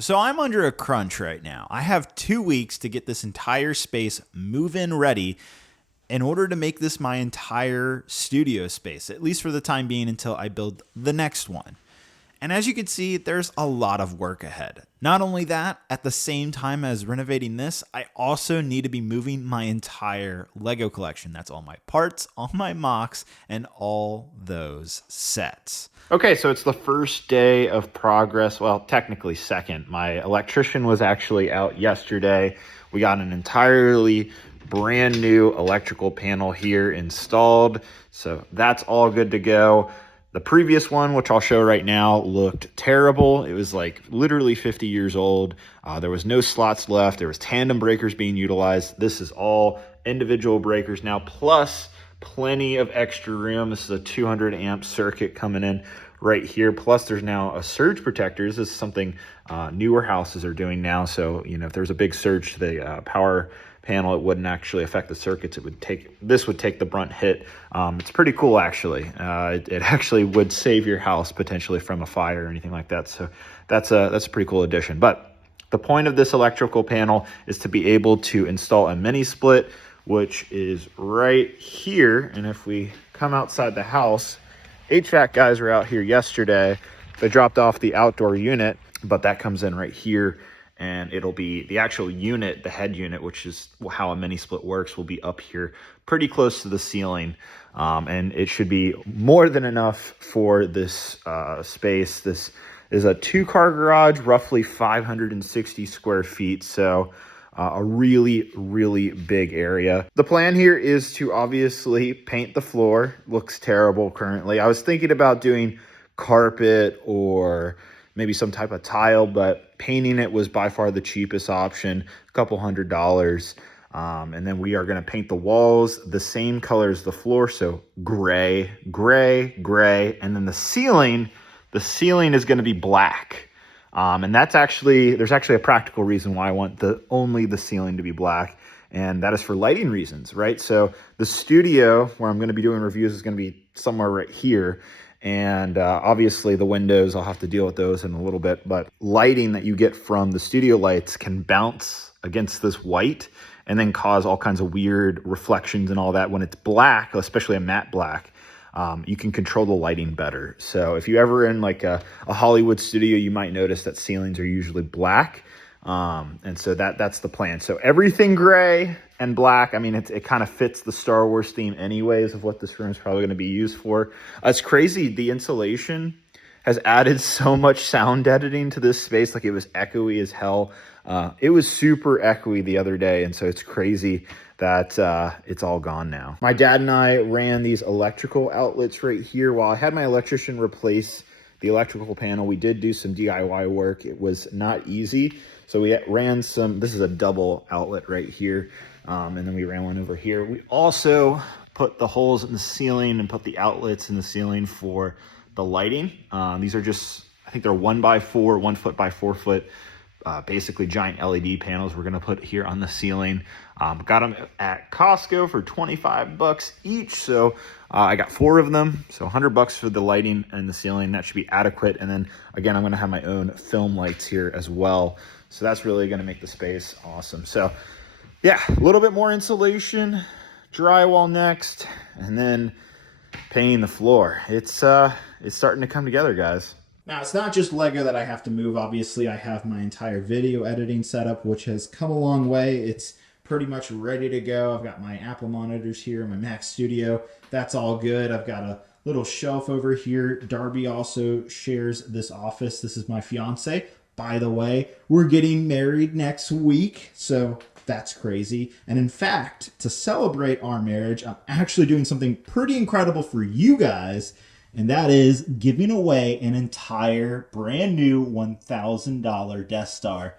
So I'm under a crunch right now. I have 2 weeks to get this entire space move-in ready in order to make this my entire studio space, at least for the time being until I build the next one. And as you can see, there's a lot of work ahead. Not only that, at the same time as renovating this, I also need to be moving my entire Lego collection. That's all my parts, all my mocks, and all those sets. Okay, so it's the first day of progress. Well, technically second. My electrician was actually out yesterday. We got an entirely brand new electrical panel here installed. So that's all good to go. The previous one, which I'll show right now, looked terrible. It was like literally 50 years old. There was no slots left. There was tandem breakers being utilized. This is all individual breakers now, plus plenty of extra room. This is a 200 amp circuit coming in right here. Plus there's now a surge protector. This is something newer houses are doing now. So, you know, if there's a big surge to the power panel, it wouldn't actually affect the circuits. This would take the brunt hit. It's pretty cool, actually. It actually would save your house potentially from a fire or anything like that. So that's a pretty cool addition. But the point of this electrical panel is to be able to install a mini split, which is right here. And if we come outside the house, HVAC guys were out here yesterday. They dropped off the outdoor unit, but that comes in right here. And it'll be the actual unit, the head unit, which is how a mini split works, will be up here pretty close to the ceiling. And it should be more than enough for this space. This is a 2-car garage, roughly 560 square feet. So a really, really big area. The plan here is to obviously paint the floor. Looks terrible currently. I was thinking about doing carpet or maybe some type of tile, but painting it was by far the cheapest option, a couple $100. And then we are going to paint the walls the same color as the floor, so gray, gray, gray. And then the ceiling is going to be black. And there's actually a practical reason why I want only the ceiling to be black, and that is for lighting reasons, right? So the studio where I'm going to be doing reviews is going to be somewhere right here. And obviously the windows, I'll have to deal with those in a little bit, but lighting that you get from the studio lights can bounce against this white and then cause all kinds of weird reflections and all that. When it's black, especially a matte black, you can control the lighting better. So if you're ever in like a Hollywood studio, you might notice that ceilings are usually black. And so that's the plan. So everything gray and black. I mean, it kind of fits the Star Wars theme anyways of what this room is probably going to be used for. It's crazy. The insulation has added so much sound editing to this space. Like, it was echoey as hell. It was super echoey the other day. And so it's crazy that it's all gone now. My dad and I ran these electrical outlets right here while I had my electrician replace the electrical panel. We did do some DIY work. It was not easy. So we ran this is a double outlet right here. And then we ran one over here. We also put the holes in the ceiling and put the outlets in the ceiling for the lighting. These are just, I think they're 1x4, 1 foot by 4 foot, basically giant LED panels we're gonna put here on the ceiling. Got them at Costco for 25 bucks each. So I got 4 of them. So 100 bucks for the lighting and the ceiling. That should be adequate. And then again, I'm gonna have my own film lights here as well. So that's really gonna make the space awesome. So yeah, a little bit more insulation, drywall next, and then painting the floor. It's starting to come together, guys. Now, it's not just Lego that I have to move. Obviously, I have my entire video editing setup, which has come a long way. It's pretty much ready to go. I've got my Apple monitors here, my Mac Studio. That's all good. I've got a little shelf over here. Darby also shares this office. This is my fiance. By the way, we're getting married next week, so that's crazy. And in fact, to celebrate our marriage, I'm actually doing something pretty incredible for you guys, and that is giving away an entire brand new $1,000 Death Star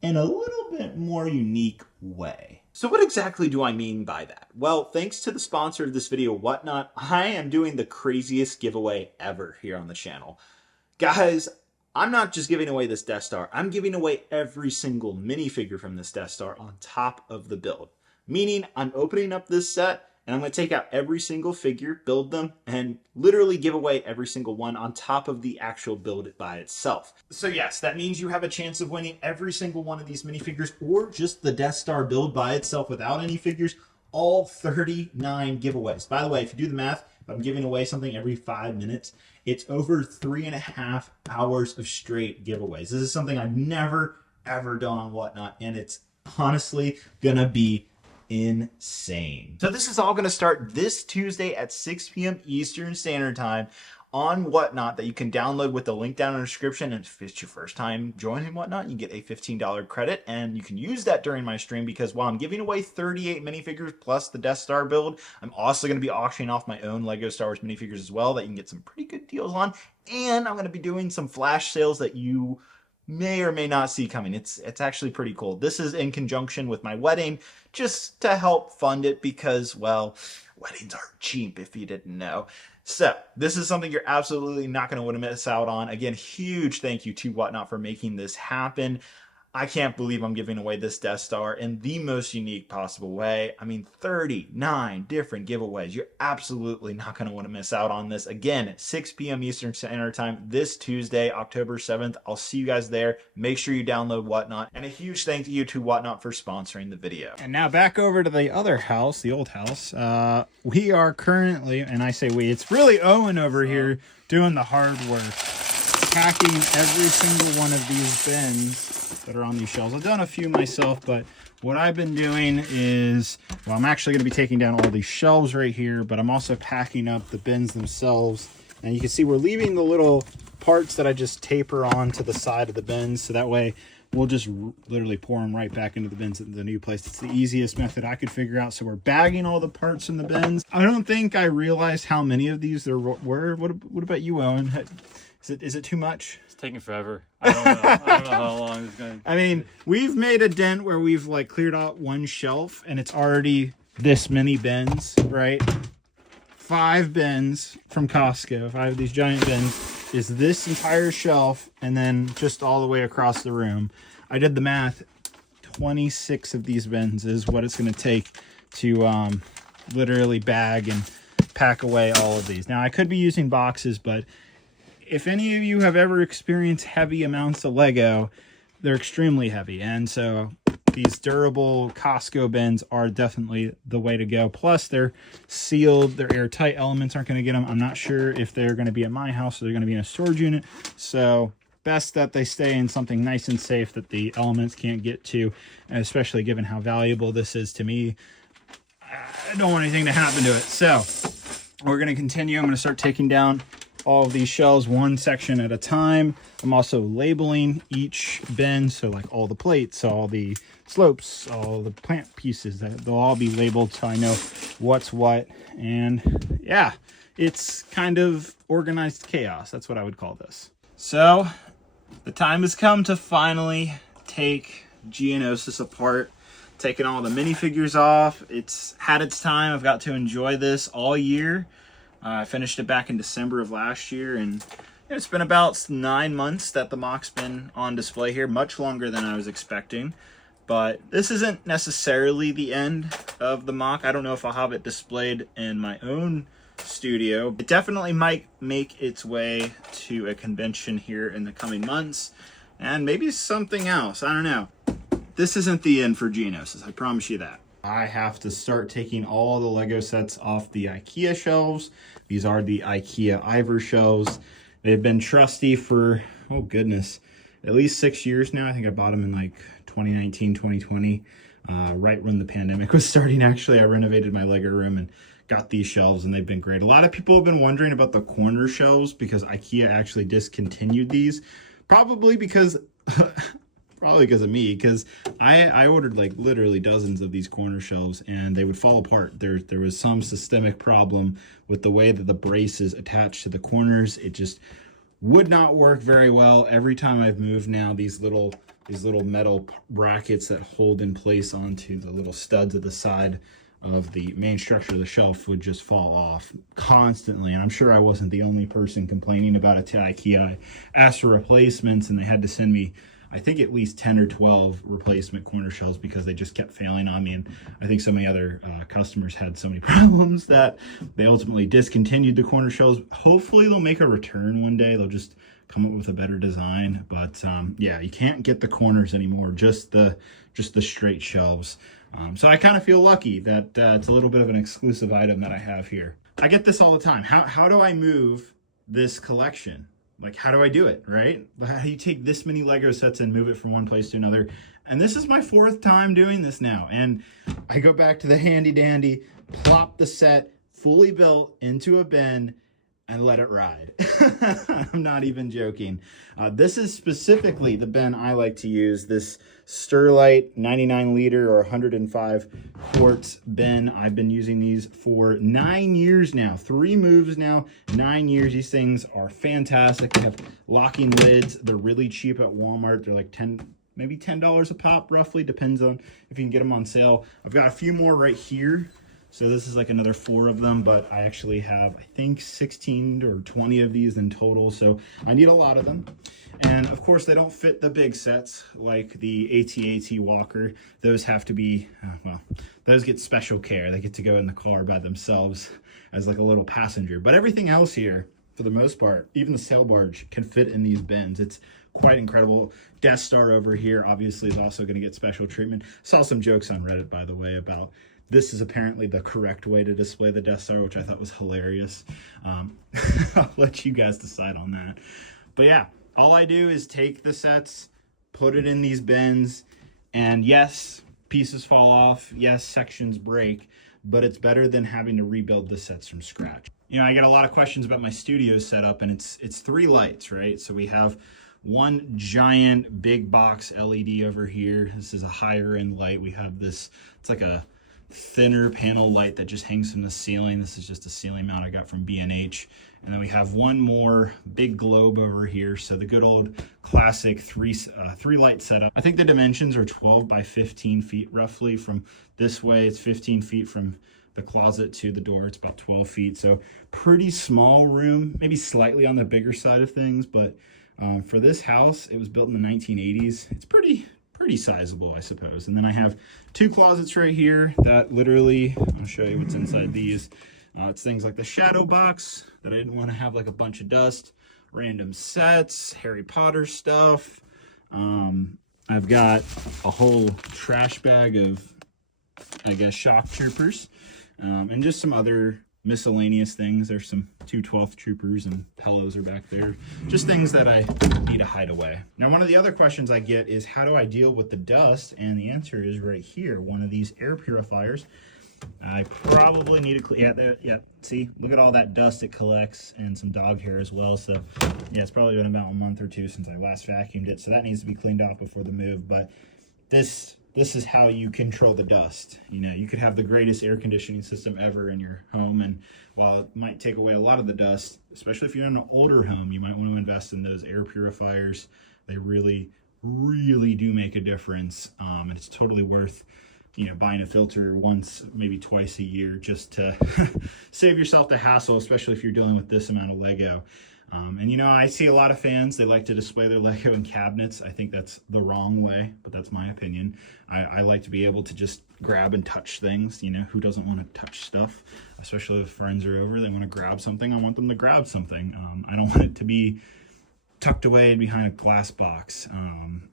in a little bit more unique way. So what exactly do I mean by that? Well, thanks to the sponsor of this video, Whatnot, I am doing the craziest giveaway ever here on the channel. Guys, I'm not just giving away this Death Star, I'm giving away every single minifigure from this Death Star on top of the build. Meaning I'm opening up this set And I'm going to take out every single figure, build them, and literally give away every single one on top of the actual build by itself. So yes, that means you have a chance of winning every single one of these minifigures, or just the Death Star build by itself without any figures, all 39 giveaways. By the way, if you do the math, if I'm giving away something every 5 minutes, it's over 3.5 hours of straight giveaways. This is something I've never, ever done on Whatnot, and it's honestly gonna be insane. So this is all going to start this Tuesday at 6 p.m. Eastern Standard Time on Whatnot, that you can download with the link down in the description. And if it's your first time joining Whatnot, you get a $15 credit, and you can use that during my stream, because while I'm giving away 38 minifigures plus the Death Star build, I'm also going to be auctioning off my own Lego Star Wars minifigures as well that you can get some pretty good deals on. And I'm going to be doing some flash sales that you may or may not see coming. It's actually pretty cool. This is in conjunction with my wedding, just to help fund it, because, well, weddings aren't cheap if you didn't know. So this is something you're absolutely not going to want to miss out on. Again, huge thank you to Whatnot for making this happen. I can't believe I'm giving away this Death Star in the most unique possible way. I mean, 39 different giveaways. You're absolutely not going to want to miss out on this. Again, 6 p.m. Eastern Standard Time this Tuesday, October 7th. I'll see you guys there. Make sure you download Whatnot. And a huge thank you to Whatnot for sponsoring the video. And now back over to the other house, the old house. We are currently, and I say we, it's really Owen over here doing the hard work, packing every single one of these bins that are on these shelves. I've done a few myself, but what I've been doing is, well, I'm actually going to be taking down all these shelves right here, but I'm also packing up the bins themselves. And you can see we're leaving the little parts that I just taper on to the side of the bins, so that way we'll just literally pour them right back into the bins at the new place. It's the easiest method I could figure out. So we're bagging all the parts in the bins. I don't think I realized how many of these there were. What about you, Owen? Is it too much? It's taking forever. I don't know. I don't know how long it's going to... I mean, we've made a dent where we've like cleared out one shelf and it's already this many bins, right? 5 bins from Costco, 5 of these giant bins, is this entire shelf, and then just all the way across the room. I did the math. 26 of these bins is what it's going to take to literally bag and pack away all of these. Now, I could be using boxes, but if any of you have ever experienced heavy amounts of Lego, they're extremely heavy. And so these durable Costco bins are definitely the way to go. Plus, they're sealed. They're airtight. Elements aren't going to get them. I'm not sure if they're going to be at my house or they're going to be in a storage unit. So best that they stay in something nice and safe that the elements can't get to, especially given how valuable this is to me. I don't want anything to happen to it. So we're going to continue. I'm going to start taking down all of these shelves one section at a time. I'm also labeling each bin, so like all the plates, all the slopes, all the plant pieces, they'll all be labeled so I know what's what. And yeah, it's kind of organized chaos. That's what I would call this. So the time has come to finally take Geonosis apart, taking all the minifigures off. It's had its time. I've got to enjoy this all year. I finished it back in December of last year, and it's been about 9 months that the mock's been on display here, much longer than I was expecting. But this isn't necessarily the end of the mock. I don't know if I'll have it displayed in my own studio. It definitely might make its way to a convention here in the coming months, and maybe something else. I don't know. This isn't the end for Geonosis, I promise you that. I have to start taking all the Lego sets off the IKEA shelves. These are the IKEA Ivor shelves. They've been trusty for, oh goodness, at least 6 years now. I think I bought them in like 2019, 2020, right when the pandemic was starting. Actually, I renovated my Lego room and got these shelves, and they've been great. A lot of people have been wondering about the corner shelves because IKEA actually discontinued these. Probably because of me, because I ordered like literally dozens of these corner shelves and they would fall apart. There was some systemic problem with the way that the brace is attached to the corners. It just would not work very well. Every time I've moved now, these little metal brackets that hold in place onto the little studs at the side of the main structure of the shelf would just fall off constantly. And I'm sure I wasn't the only person complaining about it to IKEA. I asked for replacements and they had to send me I think at least 10 or 12 replacement corner shelves because they just kept failing on me. And I think so many other customers had so many problems that they ultimately discontinued the corner shelves. Hopefully they'll make a return one day. They'll just come up with a better design. But yeah, you can't get the corners anymore, just the straight shelves. So I kind of feel lucky that it's a little bit of an exclusive item that I have here. I get this all the time. How do I move this collection? Like, how do I do it, right? How do you take this many Lego sets and move it from one place to another? And this is my 4th time doing this now. And I go back to the handy dandy, plop the set fully built into a bin and let it ride. I'm not even joking. This is specifically the bin I like to use, this Sterlite 99 liter or 105 quarts bin. I've been using these for 9 years now, 3 moves now, 9 years. These things are fantastic. They have locking lids. They're really cheap at Walmart. They're like maybe $10 a pop, roughly, depends on if you can get them on sale. I've got a few more right here. So this is like another 4 of them, but I actually have, I think, 16 or 20 of these in total. So I need a lot of them. And of course, they don't fit the big sets like the AT-AT Walker. Those have to be, well, those get special care. They get to go in the car by themselves as like a little passenger. But everything else here, for the most part, even the sail barge can fit in these bins. It's quite incredible. Death Star over here obviously is also going to get special treatment. Saw some jokes on Reddit, by the way, about this is apparently the correct way to display the Death Star, which I thought was hilarious. I'll let you guys decide on that. But yeah, all I do is take the sets, put it in these bins, and yes, pieces fall off. Yes, sections break, but it's better than having to rebuild the sets from scratch. You know, I get a lot of questions about my studio setup, and it's 3 lights, right? So we have one giant big box LED over here. This is a higher end light. We have this, it's like a thinner panel light that just hangs from the ceiling. This is just a ceiling mount I got from B&H. And then we have one more big globe over here. So the good old classic three light setup. I think the dimensions are 12 by 15 feet roughly. From this way, it's 15 feet from the closet to the door. It's about 12 feet. So pretty small room, maybe slightly on the bigger side of things. But for this house, it was built in the 1980s. It's pretty sizable, I suppose. And then I have 2 closets right here that literally, I'll show you what's inside these. It's things like the shadow box that I didn't want to have like a bunch of dust, random sets, Harry Potter stuff. I've got a whole trash bag of, I guess, shock troopers, and just some other miscellaneous things. There's some 212th troopers and pillows are back there. Just things that I need to hide away. Now, one of the other questions I get is, how do I deal with the dust? And the answer is right here, one of these air purifiers. I probably need to clean, yeah, see, look at all that dust it collects, and some dog hair as well. So yeah, it's probably been about a month or 2 since I last vacuumed it. So that needs to be cleaned off before the move. But this is how you control the dust. You know, you could have the greatest air conditioning system ever in your home, and while it might take away a lot of the dust, especially if you're in an older home, you might want to invest in those air purifiers. They really do make a difference, and it's totally worth, you know, buying a filter once, maybe twice a year, just to save yourself the hassle, especially if you're dealing with this amount of Lego. And you know, I see a lot of fans, they like to display their Lego in cabinets. I think that's the wrong way, but that's my opinion. I like to be able to just grab and touch things. You know, who doesn't want to touch stuff? Especially if friends are over, they want to grab something. I want them to grab something. I don't want it to be tucked away behind a glass box.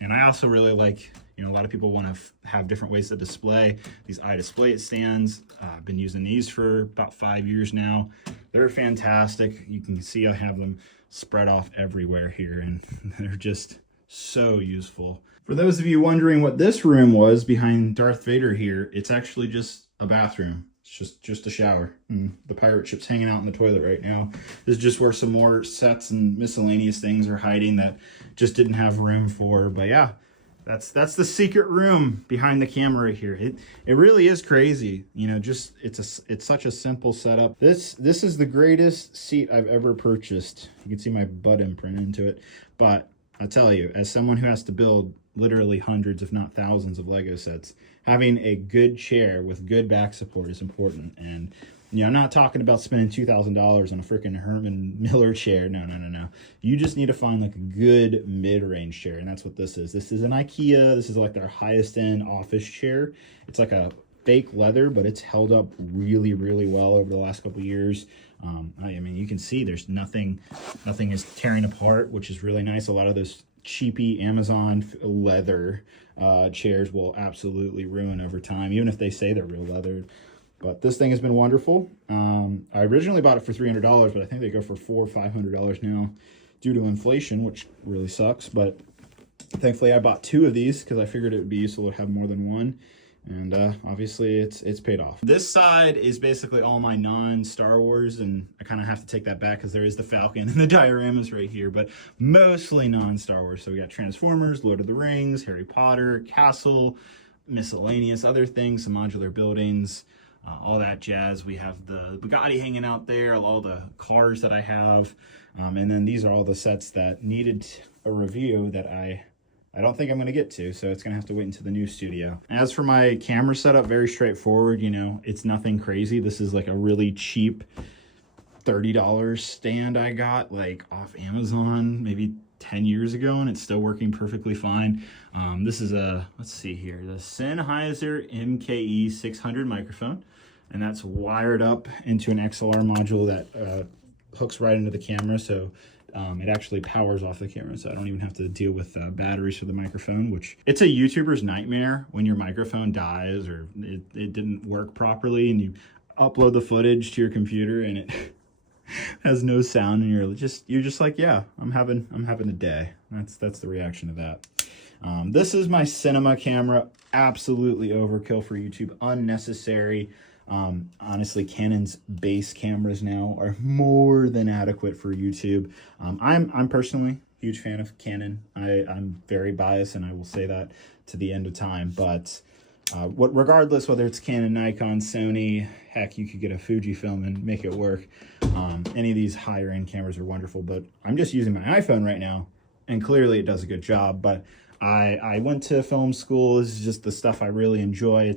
And I also really like, you know, a lot of people want to have different ways to display. These iDisplay stands, I've been using these for about 5 years now. They're fantastic. You can see I have them spread off everywhere here, and they're just so useful. For those of you wondering what this room was behind Darth Vader here, it's actually just a bathroom. It's just a shower. And the pirate ship's hanging out in the toilet right now. This is just where some more sets and miscellaneous things are hiding that just didn't have room for. But yeah, that's the secret room behind the camera right here. It really is crazy. You know, just it's such a simple setup. This is the greatest seat I've ever purchased. You can see my butt imprint into it. But I tell you, as someone who has to build literally hundreds, if not thousands of Lego sets, having a good chair with good back support is important. And You know, I'm not talking about spending $2,000 on a freaking Herman Miller chair. No, no, no, no. You just need to find like a good mid-range chair, and that's what this is. This is an IKEA. This is like their highest end office chair. It's like a fake leather, but it's held up really, really well over the last couple of years. I mean, you can see there's nothing is tearing apart, which is really nice. A lot of those cheapy Amazon leather chairs will absolutely ruin over time, even if they say they're real leather. But this thing has been wonderful. I originally bought it for $300, but I think they go for $400 or $500 now due to inflation, which really sucks. But thankfully, I bought 2 of these because I figured it would be useful to have more than one. And obviously, it's paid off. This side is basically all my non-Star Wars, and I kind of have to take that back because there is the Falcon and the dioramas right here, but mostly non-Star Wars. So we got Transformers, Lord of the Rings, Harry Potter, Castle, miscellaneous other things, some modular buildings, all that jazz. We have the Bugatti hanging out there, all the cars that I have, and then these are all the sets that needed a review that I don't think I'm going to get to, so it's going to have to wait until the new studio. As for my camera setup, very straightforward. You know, it's nothing crazy. This is like a really cheap $30 stand I got like off Amazon maybe 10 years ago, and it's still working perfectly fine. This is let's see here, the Sennheiser MKE 600 microphone, and that's wired up into an XLR module that hooks right into the camera, so it actually powers off the camera, so I don't even have to deal with batteries for the microphone, which it's a YouTuber's nightmare when your microphone dies or it didn't work properly and you upload the footage to your computer and it has no sound, and you're just like, yeah, I'm having a day. That's the reaction to that. This is my cinema camera. Absolutely overkill for YouTube, unnecessary. Honestly, Canon's base cameras now are more than adequate for YouTube. I'm personally a huge fan of Canon. I'm very biased, and I will say that to the end of time. But regardless, whether it's Canon, Nikon, Sony, heck, you could get a Fujifilm and make it work. Any of these higher end cameras are wonderful, but I'm just using my iPhone right now, and clearly it does a good job. But I went to film school. This is just the stuff I really enjoy.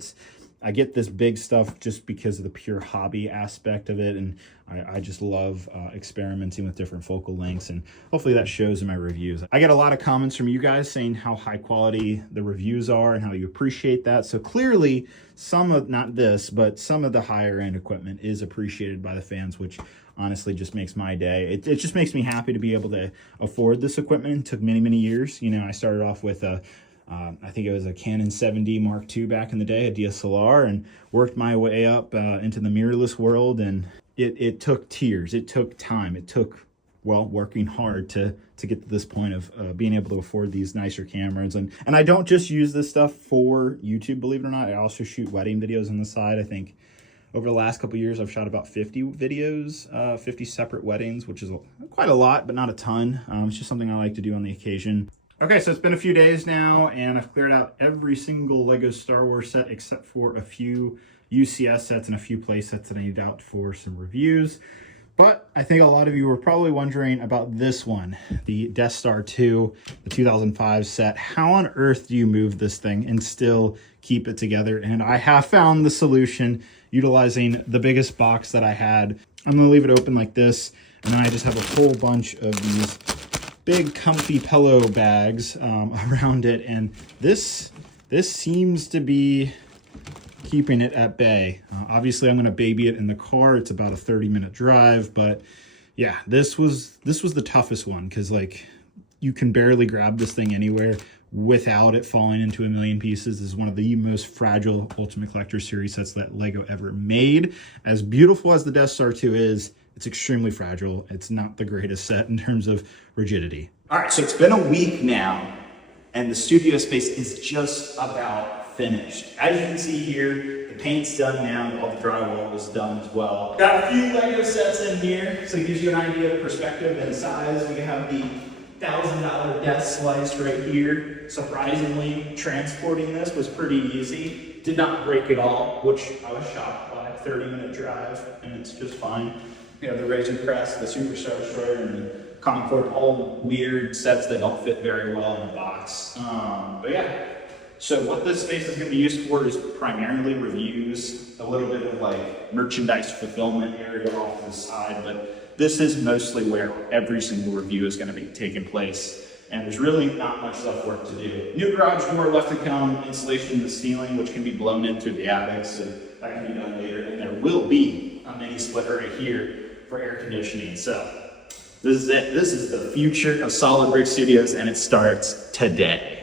I get this big stuff just because of the pure hobby aspect of it, and I just love experimenting with different focal lengths, and hopefully that shows in my reviews. I get a lot of comments from you guys saying how high quality the reviews are and how you appreciate that. So clearly some of, not this, but some of the higher end equipment is appreciated by the fans, which honestly just makes my day. It just makes me happy to be able to afford this equipment. It took many, many years. You know, I started off with I think it was a Canon 7D Mark II back in the day, a DSLR, and worked my way up into the mirrorless world. And it took tears, it took time, it took, well, working hard to get to this point of being able to afford these nicer cameras. And I don't just use this stuff for YouTube, believe it or not. I also shoot wedding videos on the side. I think over the last couple of years, I've shot about 50 videos, 50 separate weddings, which is quite a lot, but not a ton. It's just something I like to do on the occasion. Okay, so it's been a few days now, and I've cleared out every single Lego Star Wars set except for a few UCS sets and a few play sets that I need out for some reviews. But I think a lot of you were probably wondering about this one, the Death Star 2, the 2005 set. How on earth do you move this thing and still keep it together? And I have found the solution utilizing the biggest box that I had. I'm gonna leave it open like this, and then I just have a whole bunch of these big comfy pillow bags around it, and this seems to be keeping it at bay. Obviously I'm going to baby it in the car. It's about a 30-minute drive, but yeah, this was the toughest one, because like you can barely grab this thing anywhere without it falling into a million pieces. This is one of the most fragile Ultimate Collector Series sets that Lego ever made. As beautiful as the Death Star 2 is, it's extremely fragile. It's not the greatest set in terms of rigidity. All right, so it's been a week now, and the studio space is just about finished. As you can see here, the paint's done now, all the drywall was done as well. Got a few Lego sets in here, so it gives you an idea of perspective and size. We have the $1,000 desk slice right here. Surprisingly, transporting this was pretty easy. Did not break at all, which I was shocked by. 30-minute drive, and it's just fine. You know, the Razor Crest, the Superstar Destroyer, and the Concorde, all weird sets that don't fit very well in a box. But yeah, So what this space is going to be used for is primarily reviews, a little bit of like merchandise fulfillment area off to the side, but this is mostly where every single review is going to be taking place. And there's really not much left work to do. New garage door left to come, insulation in the ceiling, which can be blown in through the attics, and that can be done later. And there will be a mini split right here for air conditioning. So this is it. This is the future of Solid Brick Studios, and it starts today.